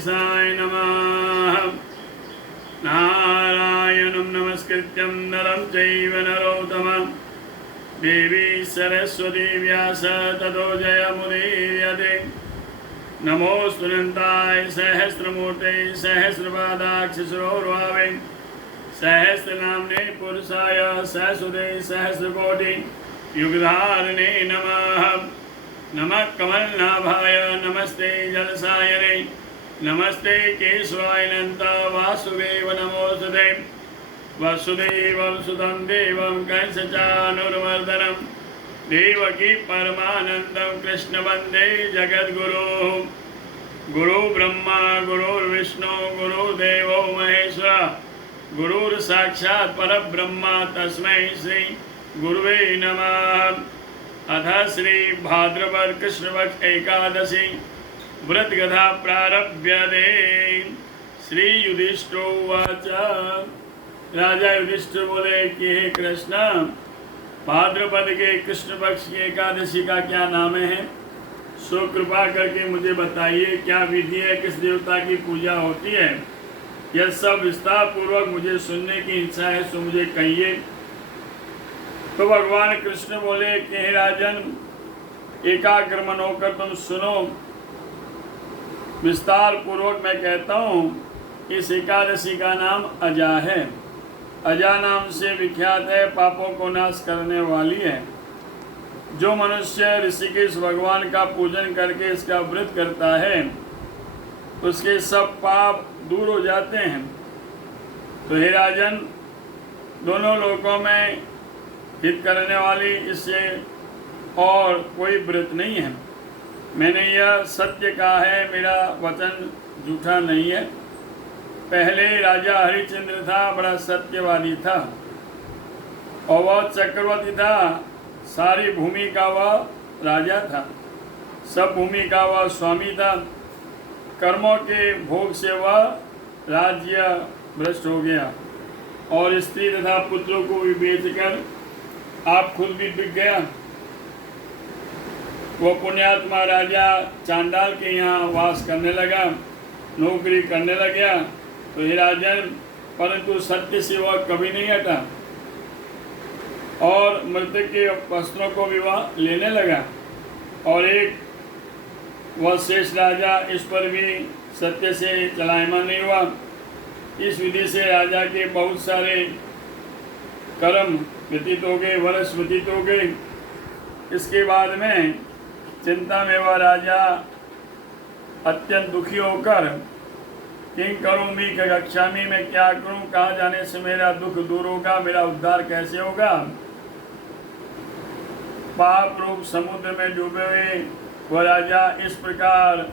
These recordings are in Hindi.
गणेशाय नमः। नारायणं नमस्कृत्यं नरं चैव नरोत्तमं देवी सरस्वती व्यास ततो जयमुदीरयते। नमोऽस्तुन्ताय सहस्रमूर्ते सहस्रपादाक्षिशिरोर्भावे सहस्रनाम्ने पुरुषाय सहस्रदे सहस्रकोटि युगधारिणे नमः। नमः कमलनाभाय नमस्ते जलसायने नमस्ते केशवाय अनंत वासुदेव नमोस्तुते। वसुदेवं सुतं देवं कंसचानूरमर्दनं देवकी परमानन्दं कृष्ण वन्दे जगद्गुरुः। गुरु ब्रह्मा गुरुर्विष्णु गुरुदेवो महेश्वर गुरुर्साक्षात् परब्रह्म तस्मै श्री गुरुवे नमः। अथ श्री भाद्रपद कृष्णपक्ष एकादशी व्रत कथा प्रारभ्यते। श्री युधिष्ठिरोवाच। राजा युधिष्ठिर बोले कि हे कृष्ण, भाद्रपद के कृष्ण पक्ष की एकादशी का क्या नाम है? सो कृपा करके मुझे बताइए, क्या विधि है, किस देवता की पूजा होती है? यह सब विस्तार पूर्वक मुझे सुनने की इच्छा है, सो मुझे कहिए। तो भगवान कृष्ण बोले कि हे राजन, एकाग्र मन होकर तुम सुनो। विस्तार पूर्वक मैं कहता हूँ। इस एकादशी का नाम अजा है। अजा नाम से विख्यात है, पापों को नाश करने वाली है। जो मनुष्य ऋषिकेश भगवान का पूजन करके इसका व्रत करता है, उसके सब पाप दूर हो जाते हैं। तो हे राजन, दोनों लोकों में हित करने वाली इससे और कोई व्रत नहीं है। मैंने यह सत्य कहा है, मेरा वचन झूठा नहीं है। पहले राजा हरिश्चंद्र था, बड़ा सत्यवादी था और वह चक्रवर्ती था। सारी भूमि का वह राजा था, सब भूमि का वह स्वामी था। कर्मों के भोग से वह राज्य भ्रष्ट हो गया और स्त्री तथा पुत्रों को भी बेचकर आप खुद भी बिक गया। वो पुण्यात्मा राजा चांडाल के यहाँ वास करने लगा, नौकरी करने लग गया। तो हे राजन, परंतु सत्य से वह कभी नहीं हटा और मृतक के वस्त्रों को भी वह लेने लगा। और एक वह शेष राजा इस पर भी सत्य से चलायमान नहीं हुआ। इस विधि से राजा के बहुत सारे कर्म व्यतीत हो गए, वर्ष व्यतीत हो गए। इसके बाद में चिंता में वह राजा अत्यंत दुखी होकर किं करूँगी गच्छामि, मैं क्या करूँ, कहाँ जाने से मेरा दुख दूर होगा, मेरा उद्धार कैसे होगा। पाप रूप समुद्र में डूबे हुए वह राजा इस प्रकार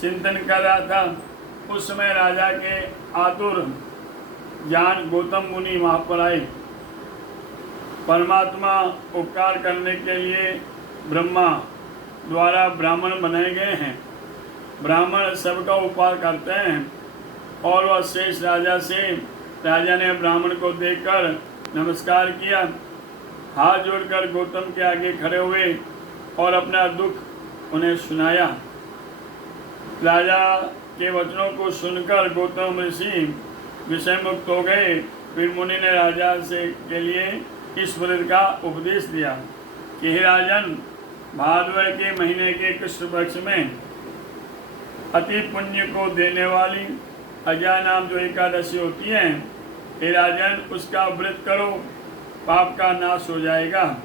चिंतन कर रहा था। उस समय राजा के आतुर ज्ञान गौतम मुनि वहाँ पर आए। परमात्मा उपकार करने के लिए ब्रह्मा द्वारा ब्राह्मण बनाए गए हैं। ब्राह्मण सबका उपकार करते हैं और वह शेष राजा से राजा ने ब्राह्मण को देखकर नमस्कार किया, हाथ जोड़कर गौतम के आगे खड़े हुए और अपना दुख उन्हें सुनाया। राजा के वचनों को सुनकर गौतम ऋषि विषय मुक्त हो गए। फिर मुनि ने राजा से के लिए इस व्रत का उपदेश दिया कि हे राजन, भाद्र के महीने के कृष्ण पक्ष में अति पुण्य को देने वाली अजा नाम जो एकादशी होती है, हे राजन, उसका व्रत करो, पाप का नाश हो जाएगा।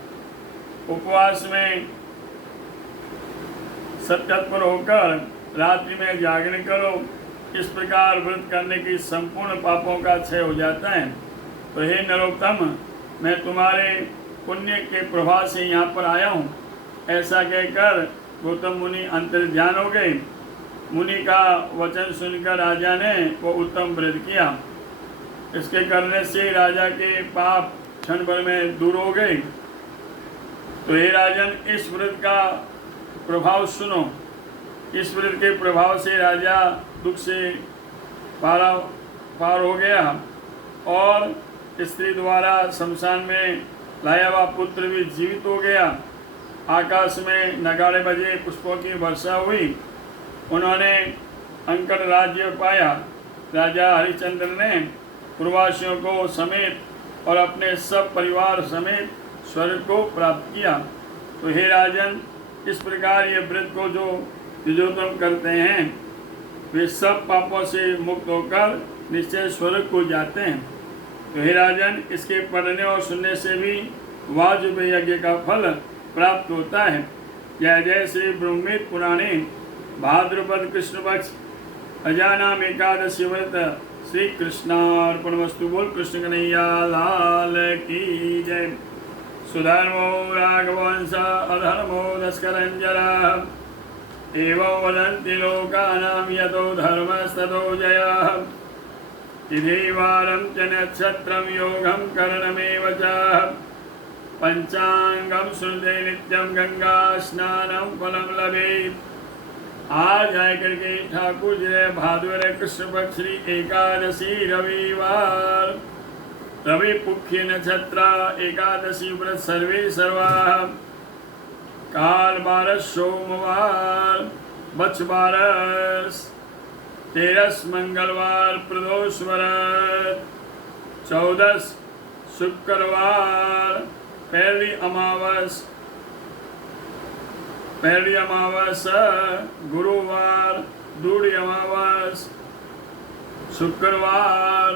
उपवास में सत्तत्पर होकर रात्रि में जागरण करो। इस प्रकार व्रत करने की संपूर्ण पापों का क्षय हो जाता है। तो हे नरोत्तम, मैं तुम्हारे पुण्य के प्रभाव से यहाँ पर आया हूँ। ऐसा कहकर गौतम मुनि अंतर्ध्यान हो गए। मुनि का वचन सुनकर राजा ने वो उत्तम व्रत किया। इसके करने से राजा के पाप क्षण भर में दूर हो गए। तो हे राजन, इस व्रत का प्रभाव सुनो। इस व्रत के प्रभाव से राजा दुख से पार हो गया और स्त्री द्वारा शमशान में लाया हुआ पुत्र भी जीवित हो गया। आकाश में नगाड़े बजे, पुष्पों की वर्षा हुई। उन्होंने अंकड़ राज्य पाया। राजा हरिश्चंद्र ने पूर्ववासियों को समेत और अपने सब परिवार समेत स्वर्ग को प्राप्त किया। तो हे राजन, इस प्रकार ये व्रत को जो तुम करते हैं वे सब पापों से मुक्त होकर निश्चय स्वर्ग को जाते हैं। तो हे राजन, इसके पढ़ने और सुनने से भी वाजपेयी यज्ञ का फल प्राप्त होता है। जय जय श्री ब्रह्मेद पुराणे भाद्रपद कृष्ण पक्ष अजानाम एकादशी व्रत श्री कृष्णार्पणमस्तु। बोल कृष्ण कन्हैया लाल की जय। सुधर्मो राघवंश अधर्मो दस्करंजरा एवं वदन्ति लोकानां यतो धर्मस्ततो जयः। तिथिवारं च नक्षत्रं योगं करणमेव च पंचांगम श्रुते नित्यं गंगा स्नानं फलं लभेत्। आज आकर के ठाकुर जय भाद्र कृष्ण पक्ष श्री एकादशी रविवार रवि पुख्य नक्षत्र एकादशी व्रत सर्वे सर्वा काल बारस सोमवार बच बारस तेरस मंगलवार प्रदोष व्रत 14 शुक्रवार पहली अमावस गुरुवार दूढ़ी अमावस शुक्रवार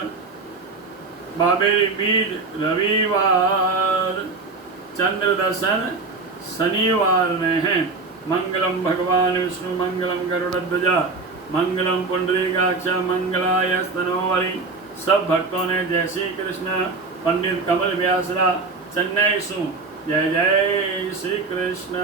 बाबेरी बीज रविवार चंद्र दर्शन शनिवार में है। मंगलम भगवान विष्णु मंगलम गरुड़ध्वजा मंगलम पुंडरीकाक्ष मंगलाय स्तनोवरी। सब भक्तों ने जय श्री कृष्ण पंडित कमल व्यासरा चेन्नई सु जय जय श्री कृष्ण।